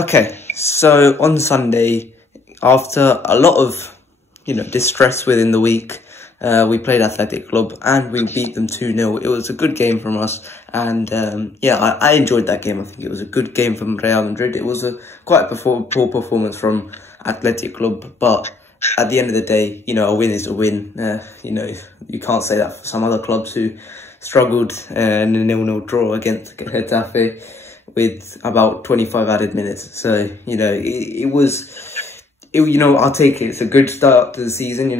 Okay, so on Sunday, after a lot of, distress within the week, we played Athletic Club and we beat them 2-0. It was a good game from us, and I enjoyed that game. I think it was a good game from Real Madrid. It was quite a poor performance from Athletic Club, but at the end of the day, a win is a win. You can't say that for some other clubs who struggled in a 0-0 draw against Getafe with about 25 added minutes. So, I'll take it. It's a good start to the season.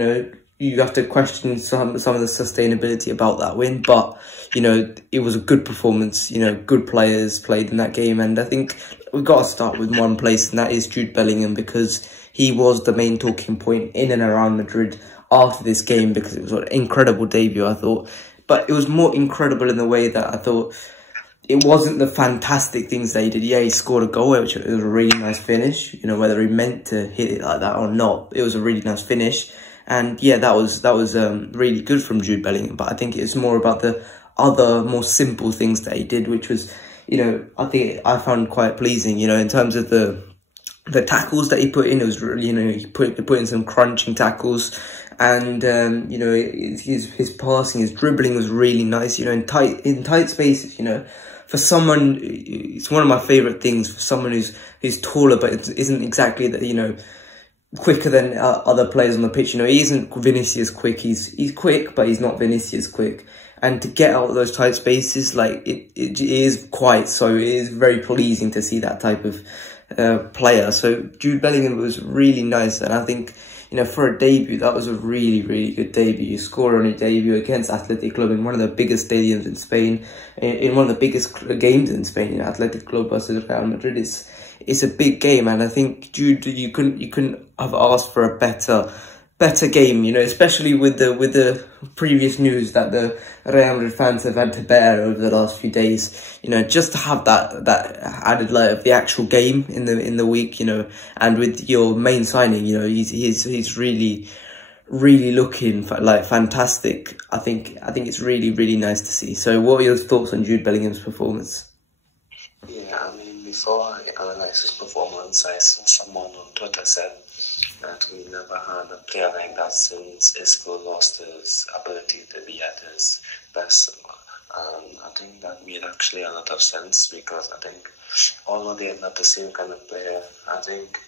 You have to question some of the sustainability about that win, but, it was a good performance. Good players played in that game, and I think we've got to start with one place, and that is Jude Bellingham, because he was the main talking point in and around Madrid after this game, because it was an incredible debut, I thought. But it was more incredible in the way that I thought it wasn't the fantastic things that he did. Yeah, he scored a goal, which was a really nice finish. Whether he meant to hit it like that or not, it was a really nice finish. And yeah, that was really good from Jude Bellingham. But I think it's more about the other more simple things that he did, which was, I think I found quite pleasing. In terms of the tackles that he put in, it was really, he put in some crunching tackles, and his passing, his dribbling was really nice. In tight spaces. For someone, it's one of my favourite things for someone who's taller, but it isn't exactly that, quicker than other players on the pitch. He isn't Vinicius quick. He's quick, but he's not Vinicius quick. And to get out of those tight spaces, it is very pleasing to see that type of player. So Jude Bellingham was really nice, and I think, for a debut, that was a really, really good debut. You score on your debut against Athletic Club in one of the biggest stadiums in Spain, in one of the biggest games in Spain. Athletic Club versus Real Madrid it's a big game, and I think, Jude, you couldn't have asked for a better game, especially with the previous news that the Real Madrid fans have had to bear over the last few days. Just to have that added layer of the actual game in the week, and with your main signing, he's really, really looking fantastic. I think it's really, really nice to see. So what are your thoughts on Jude Bellingham's performance? Yeah, before I analyzed his performance, I saw someone on Twitter said that we never had a player like that since Isco lost his ability to be at his best. I think that made actually a lot of sense, because I think, although they are not the same kind of player, I think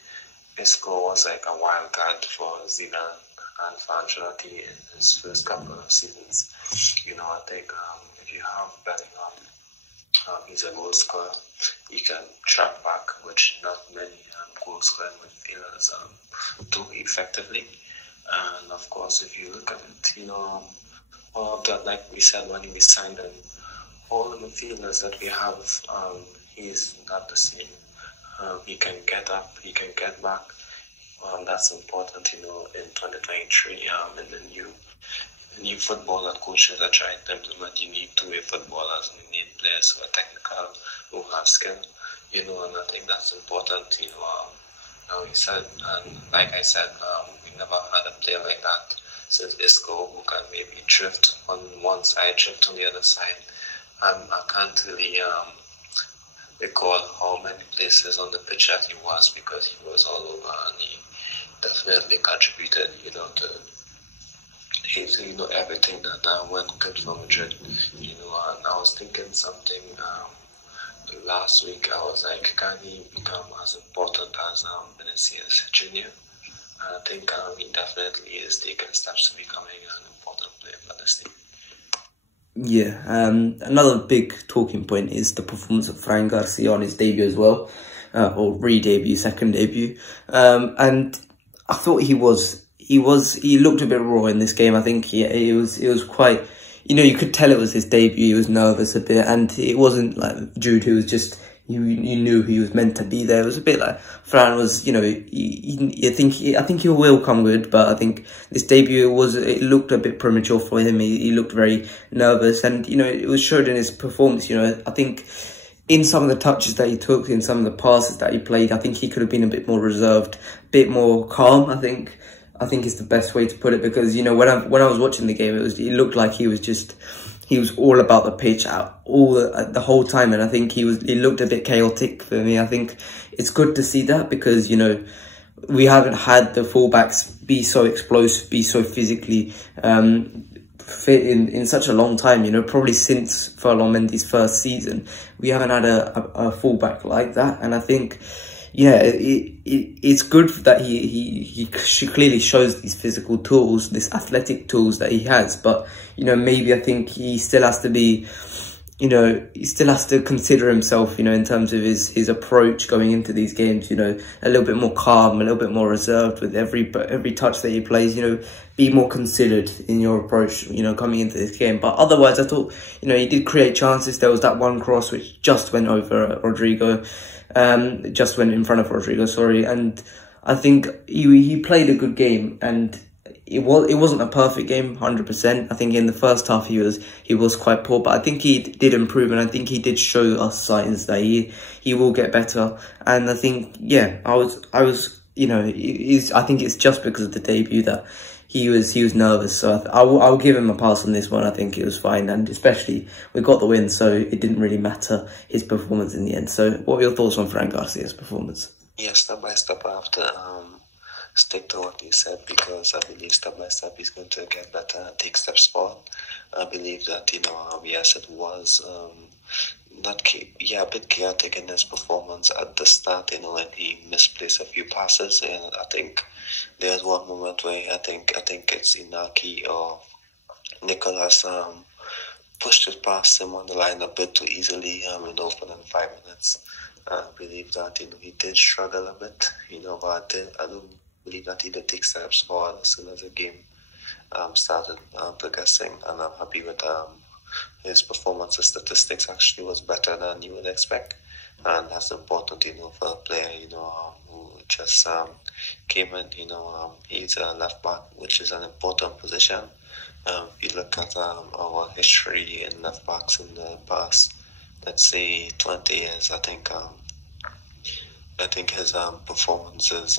Isco was like a wild card for Zidane and for Ancelotti in his first couple of seasons. I think if you have Bellingham, he's a goal scorer. He can track back, which not many goal scoring midfielders do effectively. And of course, if you look at it, all of that, like we said when we signed him, all the midfielders that we have, he's not the same. He can get up, he can get back. That's important, in 2023, in the new football that coaches are trying to implement. You need two-way footballers, and you need players who are technical, who have skill, and I think that's important. He said, and like I said, we never had a player like that since Isco, who can maybe drift on one side, drift on the other side. I can't really recall how many places on the pitch that he was, because he was all over, and he definitely contributed, to everything that went good for Madrid. And I was thinking something last week. I was like, can he become as important as Vinicius Jr.? And I think he definitely is taking steps to becoming an important player for this team. Yeah, another big talking point is the performance of Fran García on his debut as well, or re-debut, second debut. And I thought he looked a bit raw in this game. I think it was quite, you could tell it was his debut. He was nervous a bit, and it wasn't like Jude, who was just, you knew he was meant to be there. It was a bit like Fran was, I think he will come good, but I think this debut it looked a bit premature for him. He looked very nervous, and it was showed in his performance. I think in some of the touches that he took, in some of the passes that he played, I think he could have been a bit more reserved, a bit more calm. I think is the best way to put it, because when I was watching the game, it looked like he he was all about the pitch the whole time, and I think he looked a bit chaotic for me. I think it's good to see that, because, you know, we haven't had the fullbacks be so explosive, be so physically fit in such a long time. You know, probably since Ferland Mendy's first season, we haven't had a fullback like that. And I think, yeah, it's good that he clearly shows these physical tools, this athletic tools that he has. But, you know, maybe I think he still has to be, you know, he still has to consider himself, you know, in terms of his approach going into these games, you know, a little bit more calm, a little bit more reserved with every touch that he plays, you know, be more considered in your approach, you know, coming into this game. But otherwise, I thought, you know, he did create chances. There was that one cross which just went over Rodrigo, just went in front of Rodrigo, sorry. And I think he played a good game, and it wasn't a perfect game, 100%. I think in the first half he was quite poor, but I think he did improve, and I think he did show us signs that he will get better. And I think, yeah, I was, you know, I think it's just because of the debut that he was nervous. So I'll give him a pass on this one. I think it was fine, and especially we got the win, so it didn't really matter his performance in the end. So what were your thoughts on Fran García's performance? Yeah, step by step I have to stick to what you said, because I believe step by step he's going to get better and take steps forward. I believe that, you know, yes, it was a bit chaotic in his performance at the start, you know, when he misplaced a few passes. And I think there's one moment where I think it's Inaki or Nicolas pushed it past him on the line a bit too easily, in open in 5 minutes. I believe that, you know, he did struggle a bit, you know, but I don't believe that he did take steps forward as soon as the game started progressing, and I'm happy with his performance. The statistics actually was better than you would expect, and that's important, you know, for a player, you know, who just came in. You know, he's a left back, which is an important position. If you look at our history in left backs in the past, let's say 20 years, I think his performances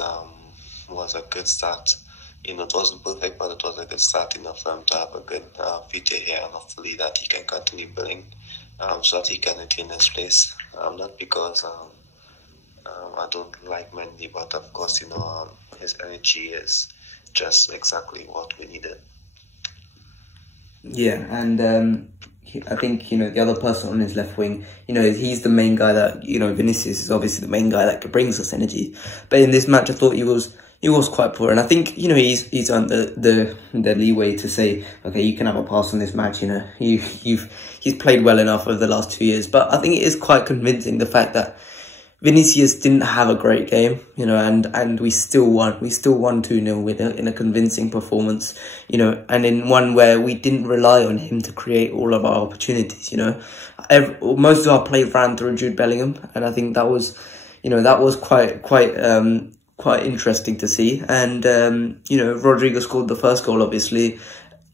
was a good start. You know, it wasn't perfect, but it was a good start, you know, for him to have a good future here, and hopefully that he can continue building so that he can retain his place. Not because I don't like Mendy, but of course, you know, his energy is just exactly what we needed. Yeah, and I think, you know, the other person on his left wing, you know, he's the main guy that, you know, Vinicius is obviously the main guy that brings us energy. But in this match, I thought he was quite poor, and I think, you know, he's earned the leeway to say, okay, you can have a pass on this match. You know, he's played well enough over the last 2 years. But I think it is quite convincing, the fact that Vinicius didn't have a great game, you know, and we still won. We still won 2-0 in a convincing performance, you know, and in one where we didn't rely on him to create all of our opportunities. You know, most of our play ran through Jude Bellingham, and I think that was, you know, that was quite interesting to see. And you know, Rodrigo scored the first goal, obviously.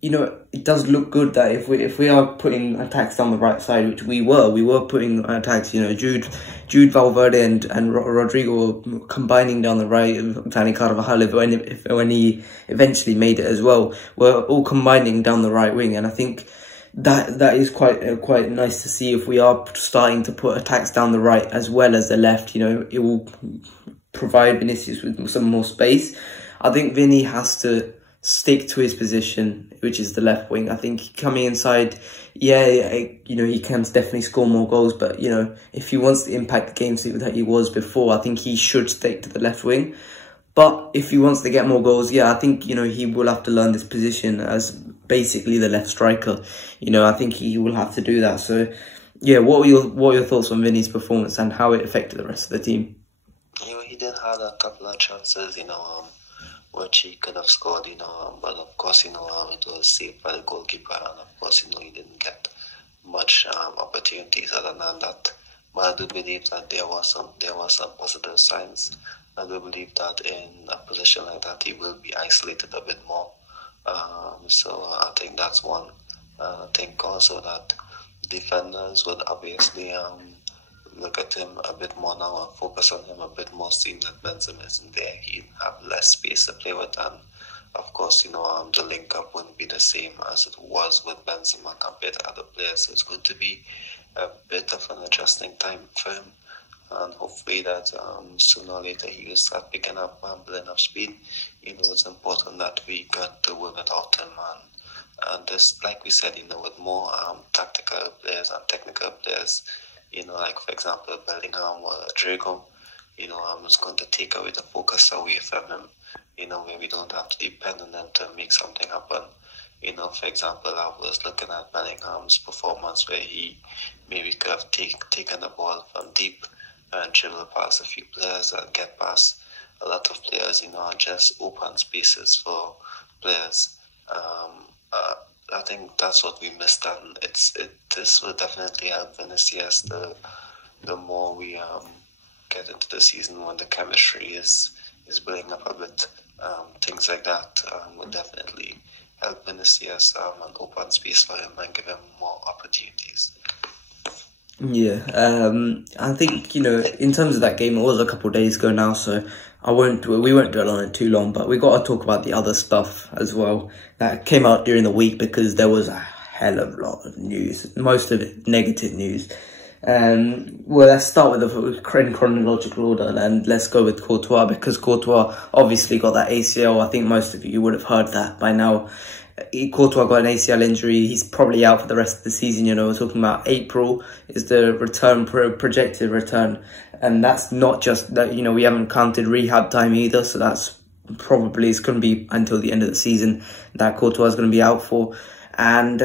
You know, it does look good that if we are putting attacks down the right side, which we were putting attacks, you know, Jude, Valverde and Rodrigo were combining down the right. Dani Carvajal, when he eventually made it as well, were all combining down the right wing. And I think that is quite nice to see. If we are starting to put attacks down the right as well as the left, you know, it will provide Vinicius with some more space. I think Vini has to stick to his position, which is the left wing. I think coming inside, yeah, you know, he can definitely score more goals, but, you know, if he wants to impact the games that he was before, I think he should stick to the left wing. But if he wants to get more goals, yeah, I think, you know, he will have to learn this position as basically the left striker. You know, I think he will have to do that. So, yeah, what were your thoughts on Vini's performance and how it affected the rest of the team? You know, he did have a couple of chances, you know, which he could have scored, you know, but of course, you know, it was saved by the goalkeeper, and of course, you know, he didn't get much opportunities other than that. But I do believe that there were some positive signs. I do believe that in a position like that, he will be isolated a bit more. So I think that's one. I think also that defenders would obviously look at him a bit more now and focus on him a bit more, seeing that Benzema isn't there. He'd have less space to play with, and of course, the link up wouldn't be the same as it was with Benzema compared to other players. So it's going to be a bit of an adjusting time for him. And hopefully that sooner or later he will start picking up building up speed. It's important that we got to work without him. And this, like we said, with more tactical players and technical players, like for example Bellingham or Drago, it's going to take away the focus away from him, where we don't have to depend on them to make something happen. For example, I was looking at Bellingham's performance where he maybe could have taken the ball from deep and dribble past a few players and get past a lot of players, and just open spaces for players. I think that's what we missed, and this will definitely help Vinicius the more we get into the season when the chemistry is building up a bit. Things like that will definitely help Vinicius and open space for him and give him more opportunities. Yeah, I think, in terms of that game, it was a couple of days ago now, so we won't dwell on it too long, but we got to talk about the other stuff as well that came out during the week, because there was a hell of a lot of news, most of it negative news. Well, let's start with the chronological order, and let's go with Courtois, because Courtois obviously got that ACL. I think most of you would have heard that by now. Courtois got an ACL injury. He's probably out for the rest of the season. We're talking about April is the return, projected return. And that's not just that, we haven't counted rehab time either. So that's probably, it's going to be until the end of the season that Courtois is going to be out for. And,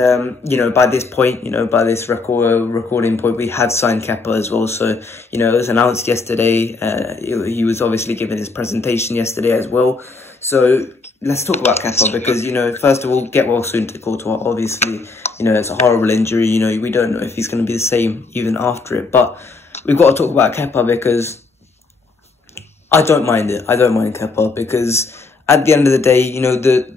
by this point, by this recording point, we had signed Kepa as well. So, it was announced yesterday. He was obviously given his presentation yesterday as well. So let's talk about Kepa, because, first of all, get well soon to Courtois. Obviously, it's a horrible injury. We don't know if he's going to be the same even after it. But we've got to talk about Kepa, because I don't mind it. I don't mind Kepa, because at the end of the day,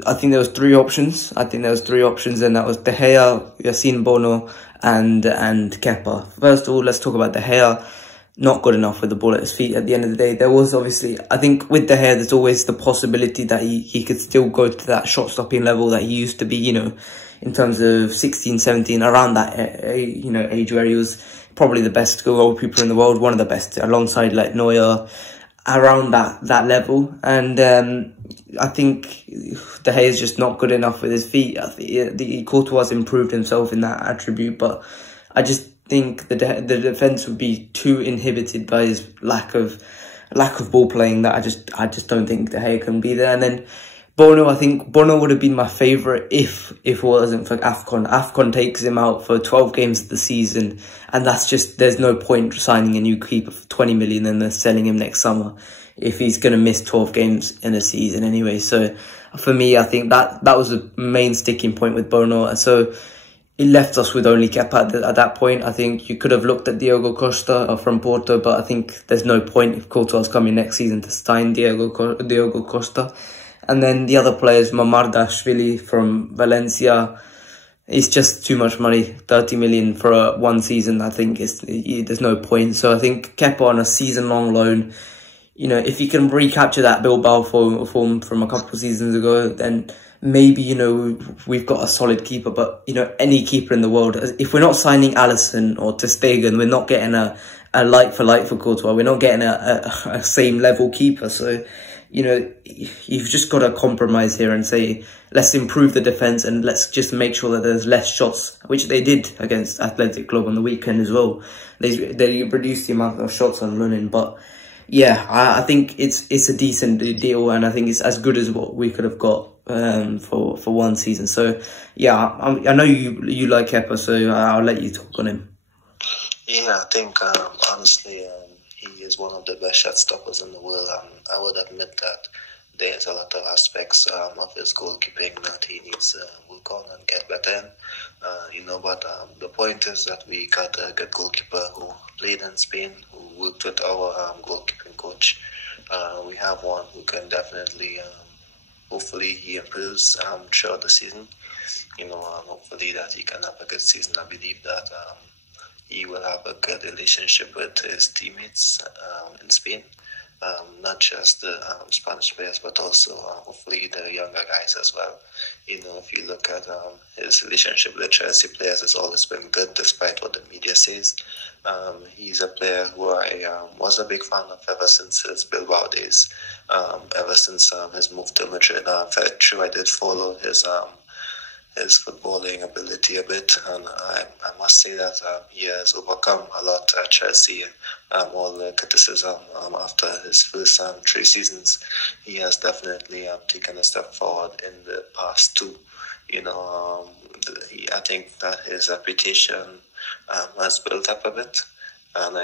I think there was three options. And that was De Gea, Yassine Bono, and Kepa. First of all, let's talk about De Gea. Not good enough with the ball at his feet at the end of the day. There was obviously, I think with De Gea, there's always the possibility that he could still go to that shot-stopping level that he used to be, in terms of 16, 17, around that, age where he was probably the best goalkeeper in the world, one of the best, alongside like Neuer, around that level. And I think De Gea is just not good enough with his feet. I think Courtois has improved himself in that attribute, but I just think the defense would be too inhibited by his lack of ball playing, that I just don't think De Gea can be there. And then Bono, I think Bono would have been my favourite if it wasn't for AFCON. AFCON takes him out for 12 games of the season, and that's just, there's no point signing a new keeper for 20 million and then selling him next summer if he's going to miss 12 games in a season anyway. So for me, I think that was the main sticking point with Bono. So it left us with only Kepa at that point. I think you could have looked at Diogo Costa from Porto, but I think there's no point if Courtois coming next season to sign Diogo Costa. And then the other players, Mamardashvili from Valencia, it's just too much money. 30 million for one season, I think there's no point. So I think Kepa on a season-long loan, if you can recapture that Bilbao form from a couple of seasons ago, then maybe, we've got a solid keeper. But, any keeper in the world, if we're not signing Alisson or Ter Stegen, we're not getting a like for like for Courtois. We're not getting a same level keeper. So, you've just got to compromise here and say, let's improve the defence and let's just make sure that there's less shots, which they did against Athletic Club on the weekend as well. They reduced the amount of shots on running, but yeah, I think it's a decent deal, and I think it's as good as what we could have got for one season. So yeah, I know you like Kepa, so I'll let you talk on him. Yeah, I think honestly, he is one of the best shot stoppers in the world. I would admit that there's a lot of aspects of his goalkeeping that he needs to work on and get better in. But the point is that we got a good goalkeeper who played in Spain, who worked with our goalkeeping coach. We have one who can definitely, hopefully he improves throughout the season. Hopefully that he can have a good season. I believe that he will have a good relationship with his teammates in Spain. not just the Spanish players, but also hopefully the younger guys as well. You know, if you look at his relationship with the Chelsea players, it's always been good despite what the media says. He's a player who I was a big fan of ever since his Bilbao days, ever since his move to Madrid. True, I did follow his footballing ability a bit, and I must say that he has overcome a lot at Chelsea. All the criticism after his first 3 seasons, he has definitely taken a step forward in the past 2. You know, I think that his reputation has built up a bit. And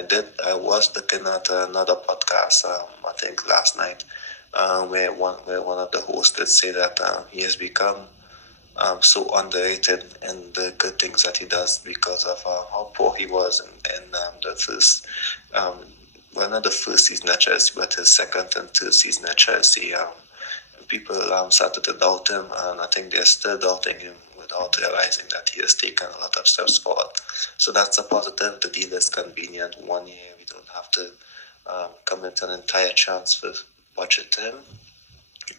I was looking at another podcast, I think last night, where one of the hosts did say that he has become so underrated in the good things that he does because of how poor he was in the first, well, not the first season at Chelsea, but his second and third season at Chelsea. People started to doubt him, and I think they're still doubting him without realizing that he has taken a lot of steps forward. So that's a positive. The deal is convenient. 1 year, we don't have to commit an entire transfer budget to him,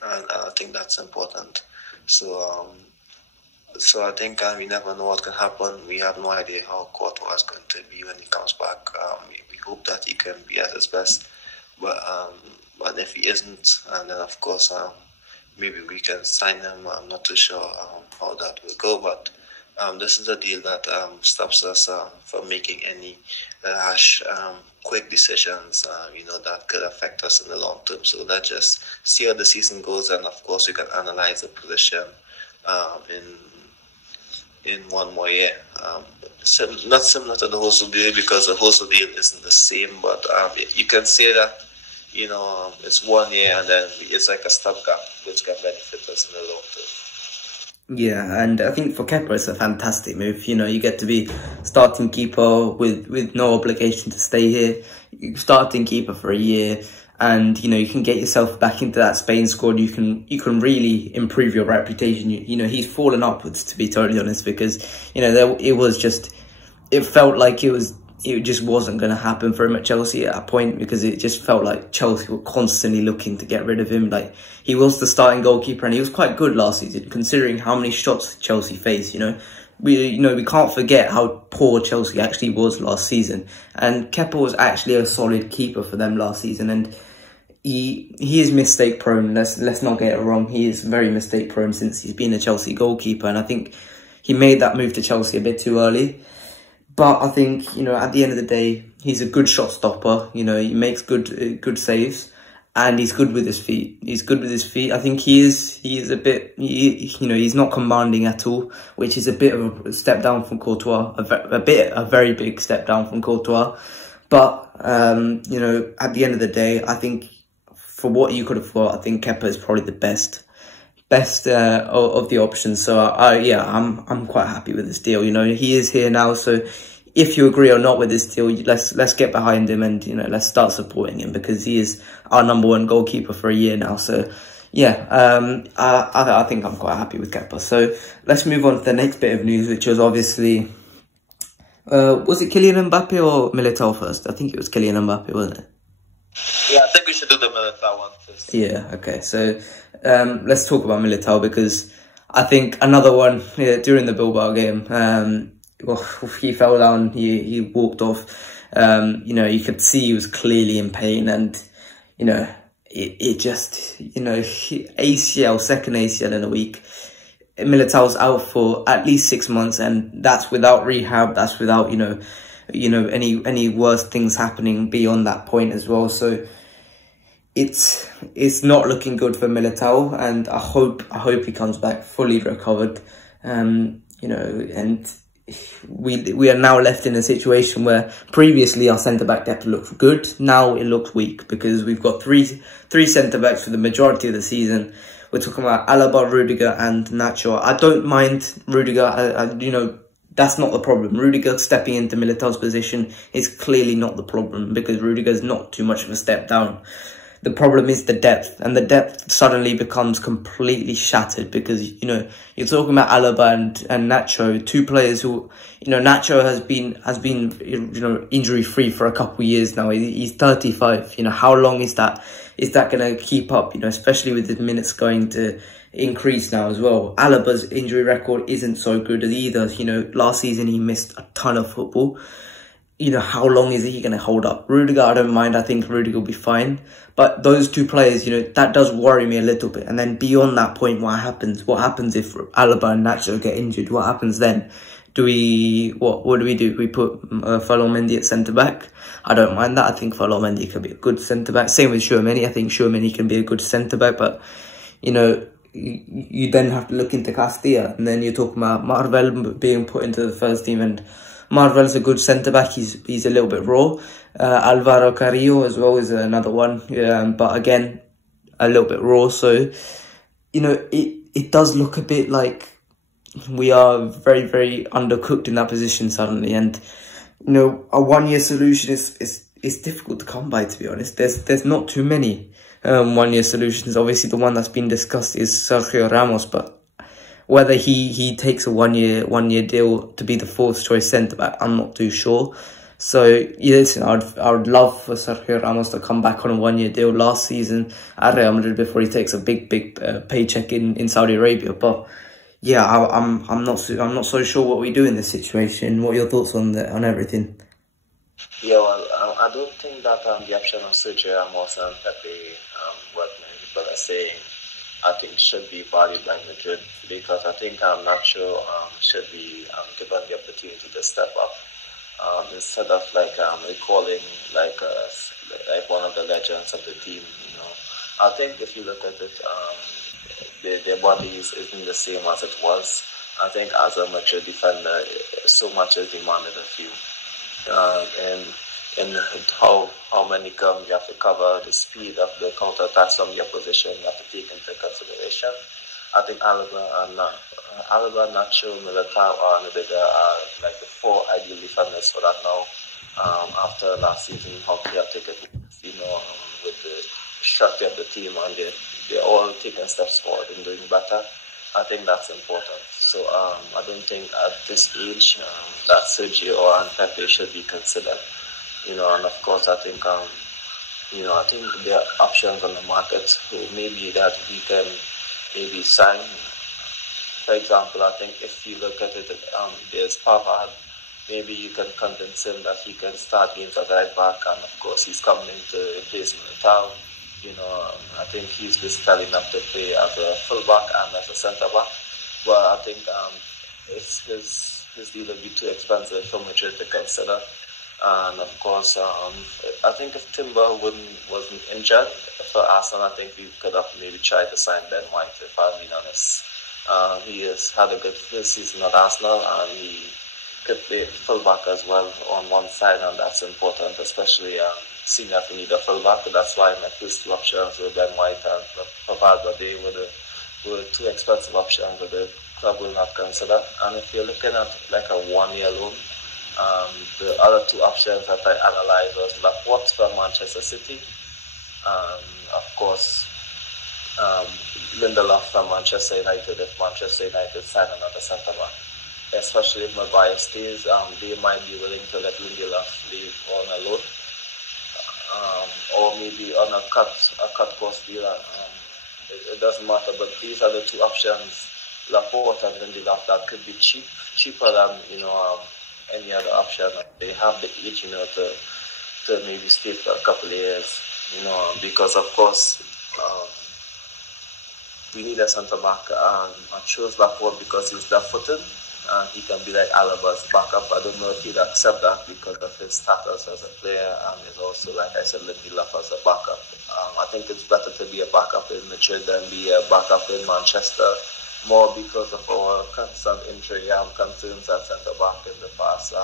and I think that's important. So I think we never know what can happen. We have no idea how Courtois is going to be when he comes back. We hope that he can be at his best. But if he isn't, and then of course maybe we can sign him. I'm not too sure how that will go. But this is a deal that stops us from making any rash, quick decisions, that could affect us in the long term. So let's just see how the season goes, and of course we can analyze the position in 1 more year. Not similar to the Hostel deal, because the Hostel deal isn't the same, but you can say that, it's 1 year and then it's like a stopgap, which can benefit us in the long term. Yeah, and I think for Kepa it's a fantastic move. You get to be starting keeper with no obligation to stay here. You're starting keeper for a year, and you can get yourself back into that Spain squad. You can really improve your reputation. He's fallen upwards, to be totally honest, because it felt like it just wasn't going to happen for him at Chelsea at a point, because it just felt like Chelsea were constantly looking to get rid of him. Like, he was the starting goalkeeper and he was quite good last season, considering how many shots Chelsea faced. We can't forget how poor Chelsea actually was last season, and Kepa was actually a solid keeper for them last season. And he is mistake prone. Let's not get it wrong. He is very mistake prone since he's been a Chelsea goalkeeper, and I think he made that move to Chelsea a bit too early. But I think, at the end of the day, he's a good shot stopper. He makes good saves, and he's good with his feet. I think he is a bit, he's not commanding at all, which is a bit of a step down from Courtois, a very big step down from Courtois. But, at the end of the day, I think for what you could have got, I think Kepa is probably the best of the options. So I'm quite happy with this deal. He is here now, so if you agree or not with this deal, let's get behind him, and let's start supporting him, because he is our #1 goalkeeper for a year now. So I think I'm quite happy with Kepa. So let's move on to the next bit of news, which was obviously was it Kylian Mbappé or Militao first? I think it was Kylian Mbappé, wasn't it? Yeah, I think we should do the Militao one first. Yeah, okay. So let's talk about Militao, because I think another one during the Bilbao game. He fell down. He walked off. You could see he was clearly in pain, and it just ACL, second ACL in a week. Militao's out for at least 6 months, and that's without rehab. That's without any worse things happening beyond that point as well. So it's not looking good for Militao, and I hope he comes back fully recovered. And we are now left in a situation where previously our centre-back depth looked good. Now it looks weak, because we've got three centre-backs for the majority of the season. We're talking about Alaba, Rudiger and Nacho. I don't mind Rudiger. That's not the problem. Rudiger stepping into Militao's position is clearly not the problem, because Rudiger is not too much of a step down. The problem is the depth, and the depth suddenly becomes completely shattered because, you know, you're talking about Alaba and Nacho, two players who, you know, Nacho has been, you know, injury free for a couple of years now. He's 35. You know, how long is that going to keep up? You know, especially with the minutes going to increase now as well. Alaba's injury record isn't so good either. You know, last season he missed a ton of football. You know, how long is he going to hold up? Rudiger, I don't mind. I think Rudiger will be fine. But those two players, you know, that does worry me a little bit. And then beyond that point, what happens? What happens if Alaba and Nacho get injured? What happens then? What do we do? We put Ferland Mendy at centre-back. I don't mind that. I think Ferland Mendy can be a good centre-back. Same with Tchouaméni. I think Tchouaméni can be a good centre-back. But, you know, you then have to look into García. And then you're talking about Marvel being put into the first team, and Marvel's a good centre-back. He's a little bit raw. Alvaro Carrillo as well is another one. But again, a little bit raw. So, you know, it does look a bit like we are very, very undercooked in that position suddenly. And, you know, a one-year solution is difficult to come by, to be honest. There's not too many one-year solutions. Obviously, the one that's been discussed is Sergio Ramos, but whether he takes a one-year deal to be the fourth choice centre-back, I'm not too sure. So, yeah, listen, I would love for Sergio Ramos to come back on a one-year deal last season at Real Madrid before he takes a big paycheck in Saudi Arabia. But yeah, I'm not so sure what we do in this situation. What are your thoughts on everything? Yeah, well, I don't think that the option of Sergio Ramos and Pepe, what many people are saying, I think should be valued by Madrid, because I think Nacho should be given the opportunity to step up instead of recalling like one of the legends of the team. You know, I think if you look at it, their body isn't the same as it was. I think as a Madrid defender, so much is demanded of you, and how many come you have to cover, the speed of the counter attacks from your position, you have to take into consideration. I think Alaba, Nacho, Militao, and Rudiger are like the four ideal defenders for that now. After last season, how chaotic it was, you know, with the structure of the team, and they're all taking steps forward and doing better. I think that's important. So I don't think at this age that Sergio or Pepe should be considered. You know, and of course, I think I think there are options on the market who maybe that we can maybe sign. For example, I think if you look at it, there's Pavard. Maybe you can convince him that he can start games at right back, and of course he's coming to replace Militao. You know, I think he's versatile enough to play as a fullback and as a centre back. But I think his deal would be too expensive for Madrid to consider. And of course, I think if Timber wasn't injured for Arsenal, I think we could have maybe tried to sign Ben White, if I'm being honest. He has had a good first season at Arsenal, and he could play fullback as well on one side, and that's important, especially seeing that we need a fullback. That's why my first two options were Ben White and Pavard, but they were two expensive options that the club will not consider. And if you're looking at like a one-year loan, the other two options that I analysed was Laporte from Manchester City, of course, Lindelof from Manchester United if Manchester United sign another centre-back. Especially if Mbappé stays, they might be willing to let Lindelof leave on a loan, or maybe on a cut cost deal. It doesn't matter, but these are the two options, Laporte and Lindelof, that could be cheaper than any other option. They have the age, to maybe stay for a couple of years, because of course we need a centre back. I chose Laporte because he's left-footed and he can be like Alaba's backup. I don't know if he'd accept that because of his status as a player, and is also, like I said, Lindelof as a backup. I think it's better to be a backup in Madrid than be a backup in Manchester, more because of our constant injury concerns at centre back in the past.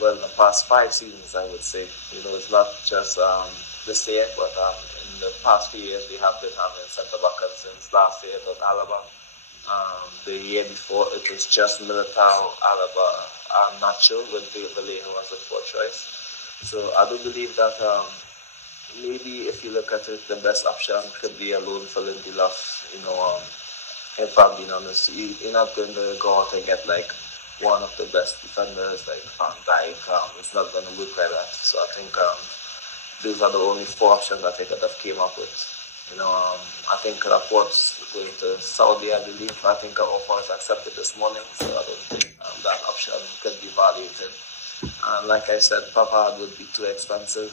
In the past 5 seasons, I would say. It's not just this year, but in the past few years we have been having centre back concerns. Last year it was Alaba. The year before it was just Militao, Alaba, and Nacho with Vallejo as a fourth choice. So I do believe that maybe if you look at it, the best option could be a loan for Lindelof. If I'm being honest, you're not going to go out and get like one of the best defenders like Van Dijk. It's not going to look like that. So I think these are the only four options that they could have came up with. I think Laporte's going to Saudi, I believe. I think our offer was accepted this morning, so I don't think that option could be evaluated. And like I said, Pavard would be too expensive.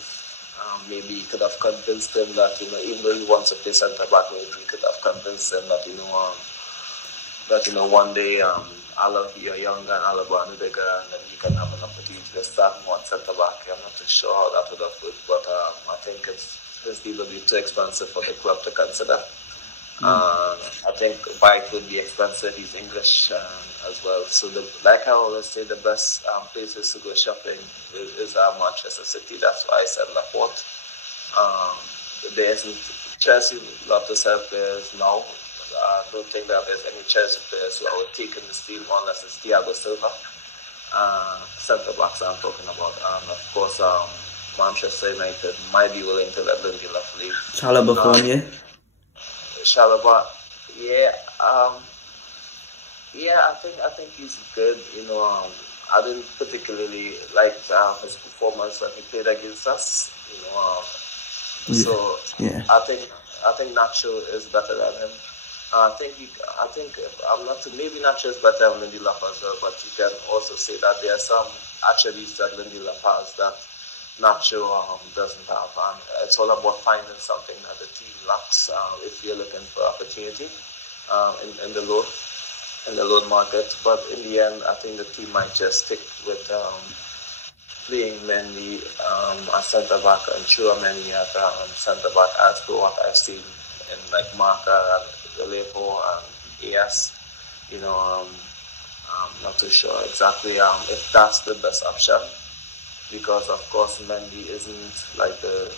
Maybe he could have convinced him that, even though he wants to play centre-back, maybe he could have convinced him that, one day I'll have you younger and I'll have bigger, and then you can have an opportunity to start one centre-back. I'm not too sure how that would have worked, but I think his deal would be too expensive for the club to consider. I think White would be expensive. He's English as well. So, like I always say, the best places to go shopping is Manchester City. That's why I said Laporte. There isn't Chelsea love to sell players now. I don't think that there's any Chelsea players who are taking this deal unless it's Thiago Silva. Centre backs I'm talking about. And of course, Manchester United might be willing to let Lindelof leave. Chalobah, Chalobah, I think he's good. I didn't particularly like his performance when he played against us. I think Nacho is better than him. Maybe Nacho is better than Lindelof as well, but you can also say that there are some attributes that Lindelof has that Nacho doesn't have, and it's all about finding something that the team lacks if you're looking for opportunity in the loan market. But in the end, I think the team might just stick with playing Mendy as centre back and Chouameni at centre back, as per what I've seen in like Marca and Aleppo and AS. I'm not too sure exactly if that's the best option, because of course Mendy isn't like the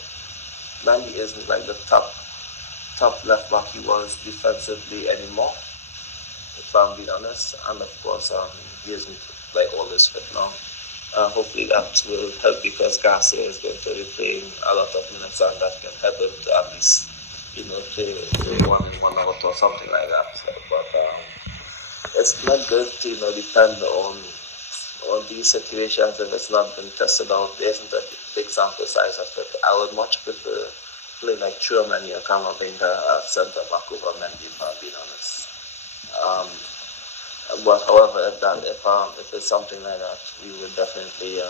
top left back he was defensively anymore, if I'm being honest, and of course he isn't like always fit now. Hopefully that will help, because García is going to be playing a lot of minutes, and that can help him to at least play 1 out or something like that. But it's not good to depend on these situations if it's not been tested out. There isn't a big sample size of it. I would much prefer play like Chouameni or Camavinga at centre back over Mendy, if I'm being honest. But however, if it's something like that, we would definitely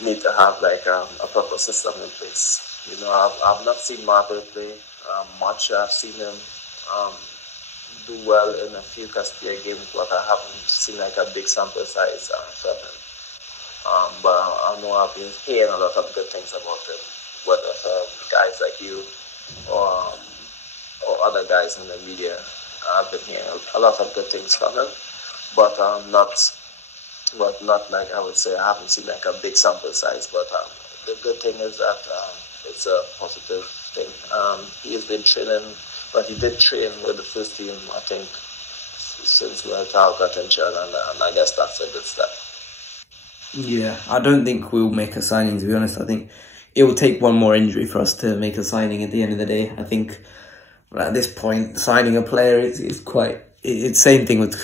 need to have like a proper system in place. I've not seen Mbappé play much. I've seen him do well in a few Castilla games, but I haven't seen like a big sample size from him. But I know I've been hearing a lot of good things about him, whether guys like you or other guys in the media. I've been hearing a lot of good things from him, but not like I would say I haven't seen like a big sample size. But the good thing is that it's a positive thing. He's been training, but he did train with the first team, I think, since Militao got injured, and I guess that's a good step. Yeah, I don't think we'll make a signing, to be honest. I think it will take one more injury for us to make a signing at the end of the day. I think at this point, signing a player is quite... It's the same thing with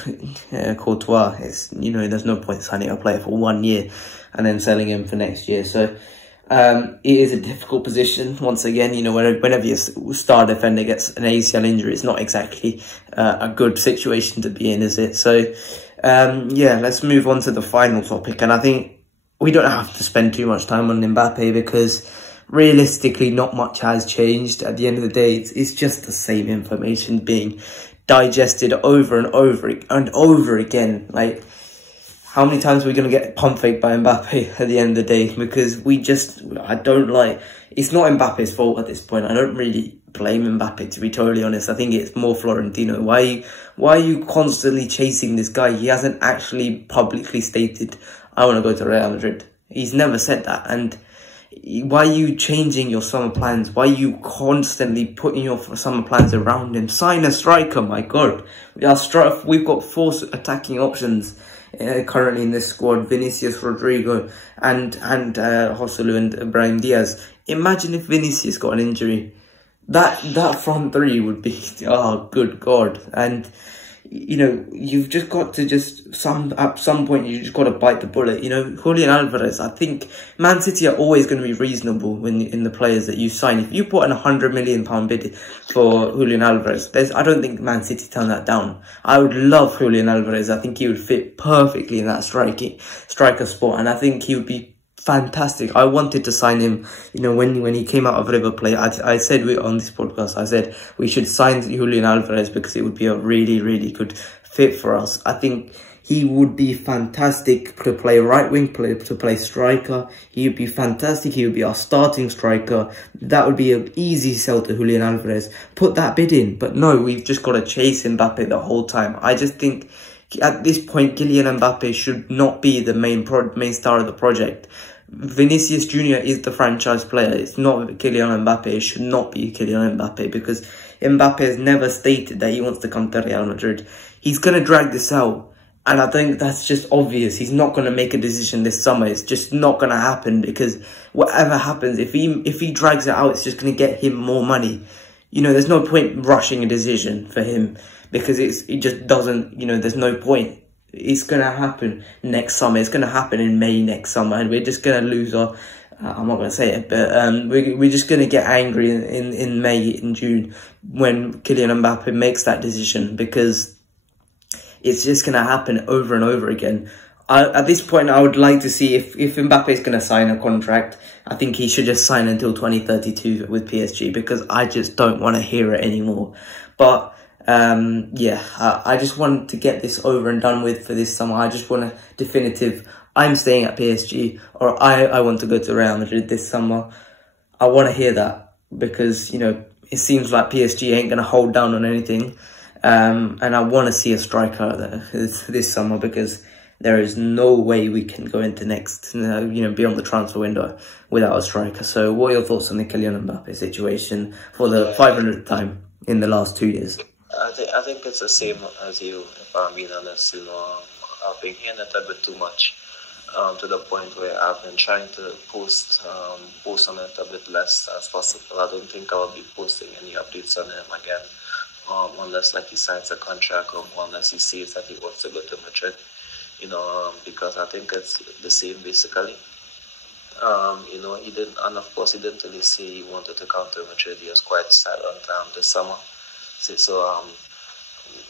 Courtois. There's no point signing a player for 1 year and then selling him for next year. So it is a difficult position. Once again, whenever your star defender gets an ACL injury, it's not exactly a good situation to be in, is it? So, let's move on to the final topic. And I think we don't have to spend too much time on Mbappé, because realistically, not much has changed. At the end of the day, it's just the same information being digested over and over again. Like, how many times are we going to get pump fake by Mbappé at the end of the day? Because I don't like... It's not Mbappe's fault at this point. I don't really blame Mbappé, to be totally honest. I think it's more Florentino. Why are you constantly chasing this guy? He hasn't actually publicly stated, I want to go to Real Madrid. He's never said that. And why are you changing your summer plans? Why are you constantly putting your summer plans around him? Sign a striker, my God. We've got 4 attacking options currently in this squad: Vinicius, Rodrigo, and Joselu and Brahim Diaz. imagine if Vinicius got an injury. That front three would be, oh, good God. And, you know, you've just got to at some point, you just got to bite the bullet. You know, Julian Alvarez, I think Man City are always going to be reasonable in the players that you sign. If you put an £100 million bid for Julian Alvarez, I don't think Man City turn that down. I would love Julian Alvarez. I think he would fit perfectly in that striker spot. And I think he would be fantastic. I wanted to sign him, you know, when he came out of River Plate. I said on this podcast, I said we should sign Julian Alvarez because it would be a really, really good fit for us. I think he would be fantastic to play right wing, to play striker. He would be fantastic. He would be our starting striker. That would be an easy sell to Julian Alvarez. Put that bid in. But no, we've just got to chase Mbappé the whole time. I just think at this point, Kylian Mbappé should not be the main star of the project. Vinicius Jr. is the franchise player. It's not Kylian Mbappé. It should not be Kylian Mbappé because Mbappé has never stated that he wants to come to Real Madrid. He's going to drag this out. And I think that's just obvious. He's not going to make a decision this summer. It's just not going to happen because whatever happens, if he drags it out, it's just going to get him more money. You know, there's no point rushing a decision for him because it just doesn't, you know, there's no point. It's going to happen next summer. It's going to happen in May next summer. And we're just going to lose our... I'm not going to say it, but we're just going to get angry in May, in June, when Kylian Mbappé makes that decision. Because it's just going to happen over and over again. At this point, I would like to see if Mbappé is going to sign a contract, I think he should just sign until 2032 with PSG. Because I just don't want to hear it anymore. But... yeah, I just want to get this over and done with for this summer. I just want a definitive, I'm staying at PSG, or I want to go to Real Madrid this summer. I want to hear that because, you know, it seems like PSG ain't going to hold down on anything. And I want to see a striker this summer because there is no way we can go into next, you know, beyond the transfer window without a striker. So what are your thoughts on the Kylian Mbappé situation for the 500th time in the last 2 years? I think it's the same as you, if I'm being honest. You know, I've been hearing it a bit too much, to the point where I've been trying to post on it a bit less as possible. I don't think I will be posting any updates on him again, unless like he signs a contract or unless he says that he wants to go to Madrid. You know, because I think it's the same basically. You know, he didn't, and of course he didn't really say he wanted to come to Madrid. He was quite silent this summer.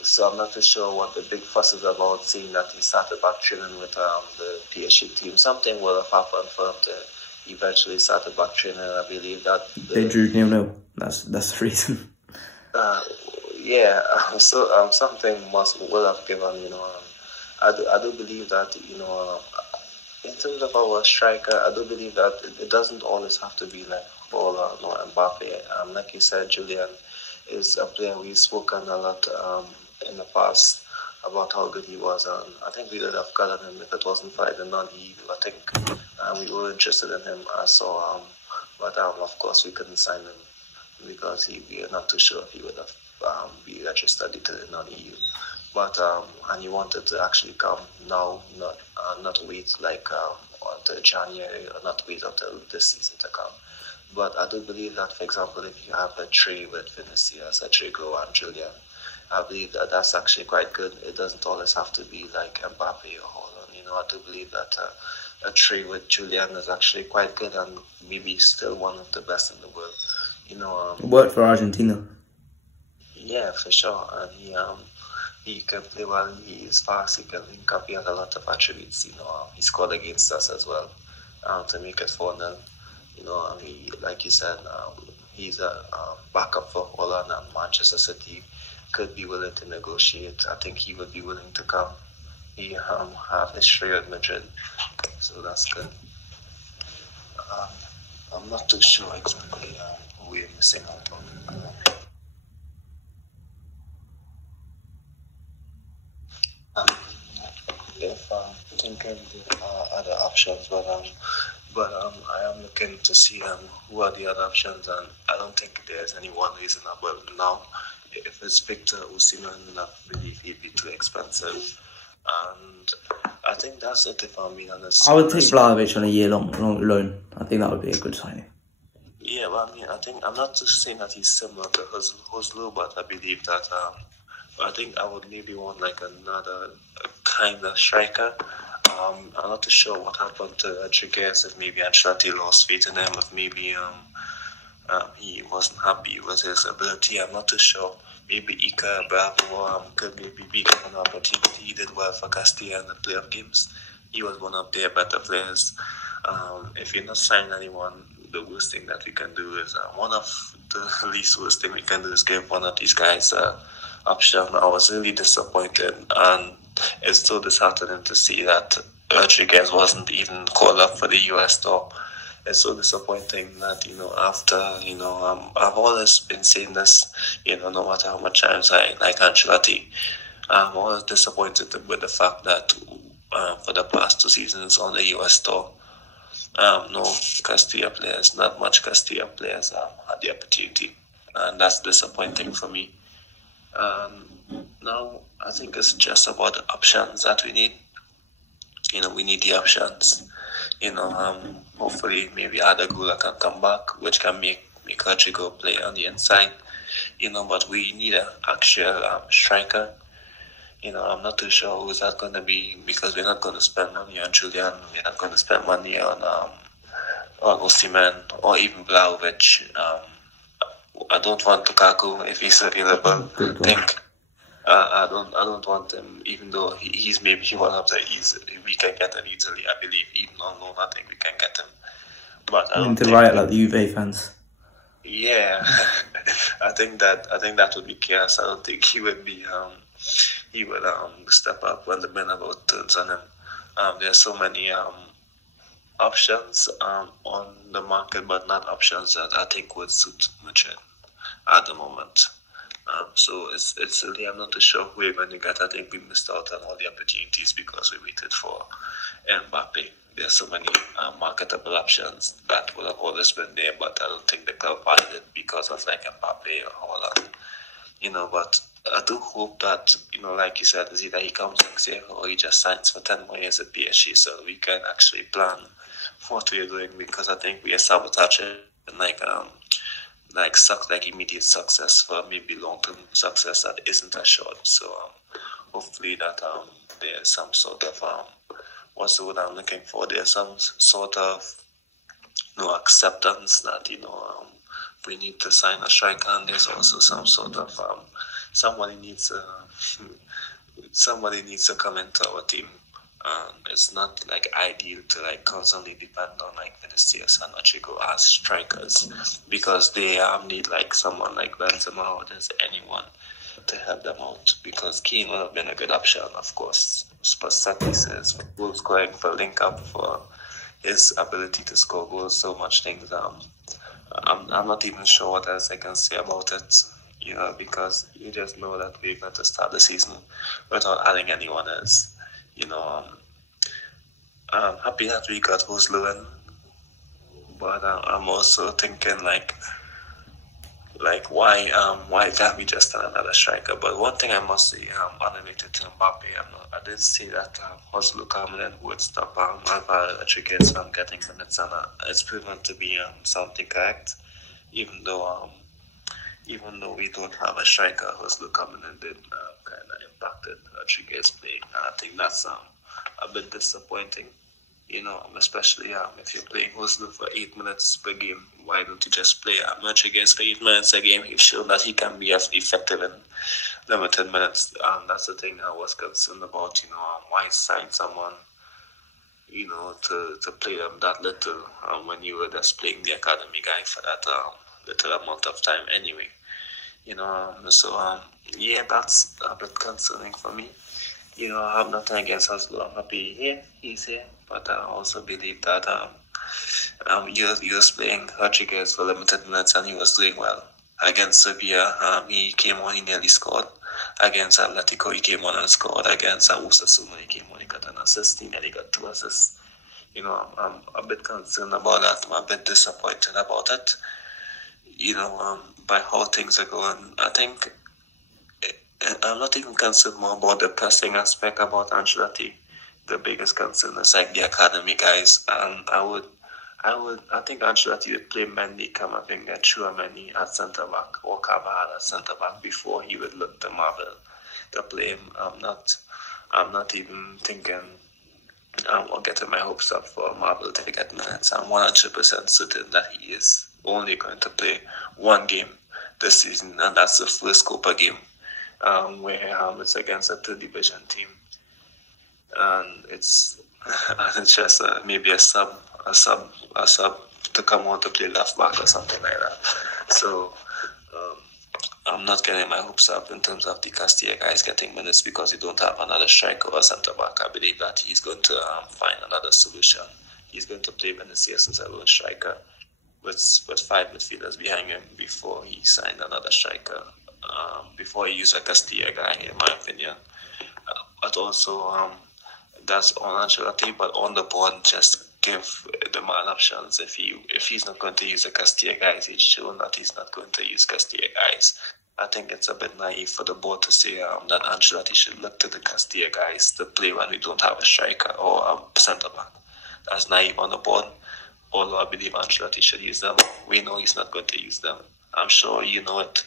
So I'm not too sure what the big fuss is about, seeing that he started back training with the PSG team. Something will have happened for him to eventually start back training. I believe that they drew 0-0. That's the reason. Yeah. So something will have given. You know, I do believe that, you know, in terms of our striker, I do believe that it doesn't always have to be like Haaland or Mbappé. Like you said, Julian is a player we've spoken a lot in the past about how good he was, and I think we would have gotten him if it wasn't for the non-EU. I think we were interested in him, but of course we couldn't sign him because we are not too sure if he would have be registered to the non-EU. But and he wanted to actually come now, not wait like until January, or not wait until this season to come. But I do believe that, for example, if you have a tray with Vinicius, a Trigo and Julian, I believe that that's actually quite good. It doesn't always have to be like Mbappé or Haaland. You know, I do believe that a tray with Julian is actually quite good and maybe still one of the best in the world. You know, worked for Argentina. Yeah, for sure. And he can play well. He is fast. He can link up. He has a lot of attributes. You know, he scored against us as well to make it 4-0. You know, like you said, he's a backup for Holland, and Manchester City could be willing to negotiate. I think he would be willing to come. He have history at Madrid, so that's good. I'm not too sure exactly who we're missing out on. If thinking there are other options, but I am looking to see who are the other options, and I don't think there's anyone reasonable now. If it's Victor Osimhen, I believe he'd be too expensive, and I think that's it. If I'm being honest, I would take Vlahovic on a year-long loan. I think that would be a good signing. Yeah, well, I mean, I think I'm not just saying that he's similar to Hoslu, but I believe that I think I would maybe want like another kind of striker. I'm not too sure what happened to Rodriguez, if maybe Ancelotti lost faith in him, if maybe he wasn't happy with his ability. I'm not too sure. Maybe Ika Bravo could maybe be given an opportunity. He did well for García in the playoff games. He was one of their better players. If you're not signing anyone, the worst thing that we can do is one of the least worst thing we can do is give one of these guys option. I was really disappointed, and it's so disheartening to see that Rodriguez wasn't even called up for the US tour. It's so disappointing that, after, I've always been saying this, no matter how much times I like Ancelotti, I'm always disappointed with the fact that for the past 2 seasons on the US tour, no Castilla players, not much Castilla players had the opportunity, and that's disappointing for me. Now, I think it's just about the options that we need. We need the options. Hopefully maybe Adagula can come back, which can make Rodrigo play on the inside. But we need an actual striker. I'm not too sure who's that going to be, because we're not going to spend money on Julian. We're not going to spend money on Osimhen or even Vlahovic. I don't want Lukaku if he's available. I don't want him, even though he's maybe one of the we can get him easily. I believe, even though nothing, we can get him. But I don't think riot like the Juve fans. Yeah, I think that would be chaos. I don't think he would be. He would step up when the Bernabeu turns on him. There are so many options on the market, but not options that I think would suit Madrid at the moment. So it's really, I'm not too sure who we're going to get. I think we missed out on all the opportunities because we waited for Mbappé. There's so many marketable options that would have always been there, but I don't think the club wanted it because of like Mbappé or Holland. But I do hope that, like you said, is either he comes next year or he just signs for 10 more years at PSG, so we can actually plan for what we're doing, because I think we are sabotaging like immediate success for maybe long-term success that isn't assured. So hopefully that there's some sort of what's the word I'm looking for? There's some sort of acceptance that we need to sign a striker, and there's also some sort of somebody needs to come into our team. It's not like ideal to like constantly depend on like Vinicius and Rodrigo as strikers, because they need like someone like Benzema or just anyone to help them out, because Keane would have been a good option, of course, for set pieces, for goal scoring, for link up, for his ability to score goals, so much things. I'm not even sure what else I can say about it, because you just know that we're going to start the season without adding anyone else. I'm happy that we got Hoslu in, but I'm also thinking like why can't we just start another striker? But one thing I must say, unrelated to Mbappé, I did say that Hoslu coming in would stop Alvaro Rodriguez from getting minutes, and it's proven to be something correct. Even though we don't have a striker, Hoslu coming in did kind of impacted Rodriguez playing. I think that's a bit disappointing. Especially if you're playing Hoslu for 8 minutes per game, why don't you just play Rodriguez for 8 minutes a game? He's shown that he can be as effective in limited minutes. That's the thing I was concerned about. Why sign someone, to play them that little when you were just playing the academy guy for that little amount of time anyway. Yeah, that's a bit concerning for me. I have nothing against Hoslu. I'm happy he's here. But I also believe that he was playing Rodriguez for limited minutes and he was doing well. Against Sevilla, he came on, he nearly scored. Against Atletico, he came on and scored. Against Osasuna, he came on, he got an assist. He nearly got 2 assists. I'm a bit concerned about that. I'm a bit disappointed about it. By how things are going. I think I'm not even concerned more about the pressing aspect about Ancelotti. The biggest concern is like the academy guys, and I I think Ancelotti would play Mendy, Camavinga, Tchouaméni at centre back or Carvajal at centre back before he would look to Marvel to play him. I'm not even thinking or getting my hopes up for Marvel to get minutes. I'm 100% certain that he is only going to play one game this season, and that's the first Copa game, where it's against a third division team, and it's just maybe a sub to come on to play left back or something like that. So I'm not getting my hopes up in terms of the Castilla guys getting minutes because they don't have another striker or centre back. I believe that he's going to find another solution. He's going to play Vinicius as a lone striker with 5 midfielders behind him before he signed another striker. Before he used a Castilla guy, in my opinion. But also, that's on Ancelotti, but on the board, just give the man options. If he's not going to use the Castilla guys, he's shown that he's not going to use Castilla guys. I think it's a bit naive for the board to say that Ancelotti should look to the Castilla guys to play when we don't have a striker or a centre back. That's naive on the board. Although I believe Ancelotti should use them, we know he's not going to use them. I'm sure you know it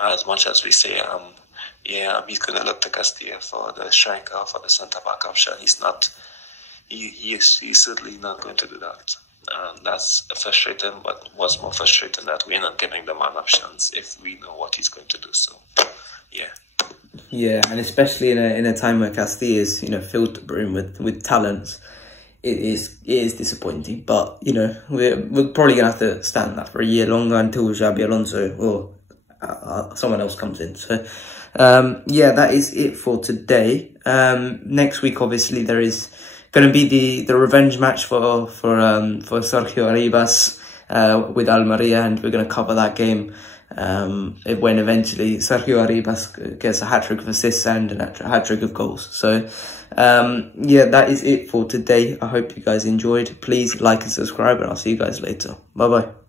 as much as we say, he's going to look to Castilla for the striker, for the centre-back option. He's certainly not going to do that. That's frustrating, but what's more frustrating that we're not giving the man options if we know what he's going to do. So, yeah. Yeah, and especially in a time where Castilla is, filled to brim with talents. It is disappointing, but we're probably gonna have to stand that for a year longer until Xabi Alonso or someone else comes in. So yeah, that is it for today. Next week, obviously, there is going to be the revenge match for Sergio Arribas with Almeria, and we're going to cover that game when eventually Sergio Arribas gets a hat-trick of assists and a hat-trick of goals. So yeah, that is it for today. I hope you guys enjoyed. Please like and subscribe, and I'll see you guys later. Bye bye.